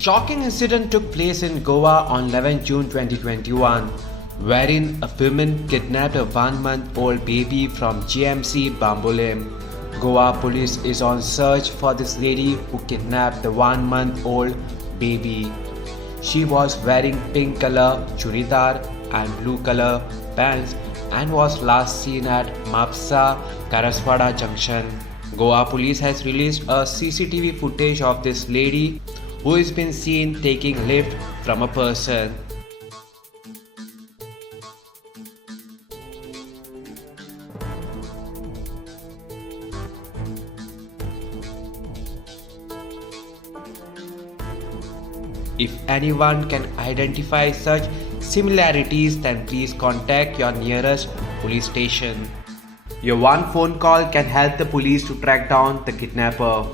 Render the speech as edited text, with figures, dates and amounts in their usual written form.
Shocking incident took place in Goa on 11 June 2021, wherein a woman kidnapped a 1-month-old baby from GMC Bambolim. Goa police is on search for this lady who kidnapped the 1-month-old baby. She was wearing pink color churidar and blue color pants and was last seen at Mapsa Karaswada Junction. Goa police has released a CCTV footage of this lady who has been seen taking lift from a person. If anyone can identify such similarities, then please contact your nearest police station. Your one phone call can help the police to track down the kidnapper.